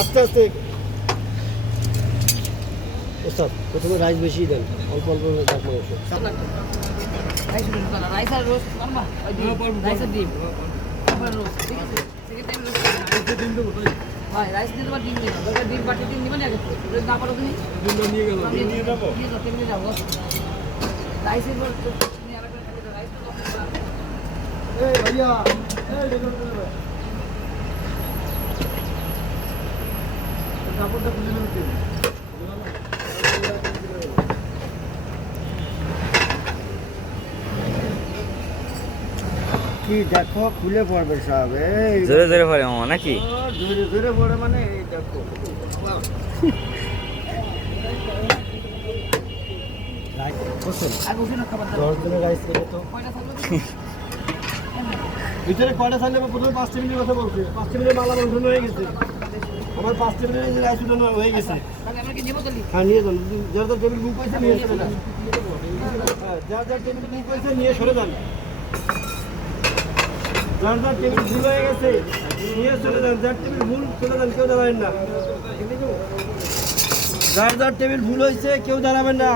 আস্তে আস্তে ওস্তাদ প্রথমে রাইস বেশি দেন, অল্প অল্প ডাক মাংস। রাইস আর রোস্ট করবা রাইস আর ডিম তারপর রোস্ট, ঠিক আছে? সেকেন্ড টাইম রোস্ট ভাই, রাইস দিয়ে দেবা, ডিম দিয়ে দাও, ডিম বাটি ডিম দিবা না আগে না পারো তুমি ডিমটা নিয়ে গেল, নিয়ে যাবো নিয়ে যাবো রাইসের পর তুমি আরেকটা রাইস তো এই ভাইয়া এই দেখো কাপড়টা খুলে নেবে কি দেখো খুলে পড়বে সব। এই জোরে জোরে পড়ে মামা নাকি? জোরে জোরে পড়ে মানে এই দেখো ভিতরে কয়টা থাকলে প্রথমে 5 টেবিলের কথা বলছি, 5 টেবিলের মালা বন্ধন হয়ে গেছে আমার, 5 টেবিলের যে রাইস উঠানো হয়ে গেছে। হ্যাঁ নিয়ে যান, যার যার টেবিল বুক হয়েছে নিয়ে চলে যান। হ্যাঁ যার যার টেবিল বুক হয়েছে নিয়ে সরে যান, যার যার টেবিল ভুল হয়ে গেছে নিয়ে চলে যান, যার টেবিল ভুল চলে যান, কেউ দাঁড়াবেন না। যার যার টেবিল ভুল হয়েছে কেউ দাঁড়াবেন না।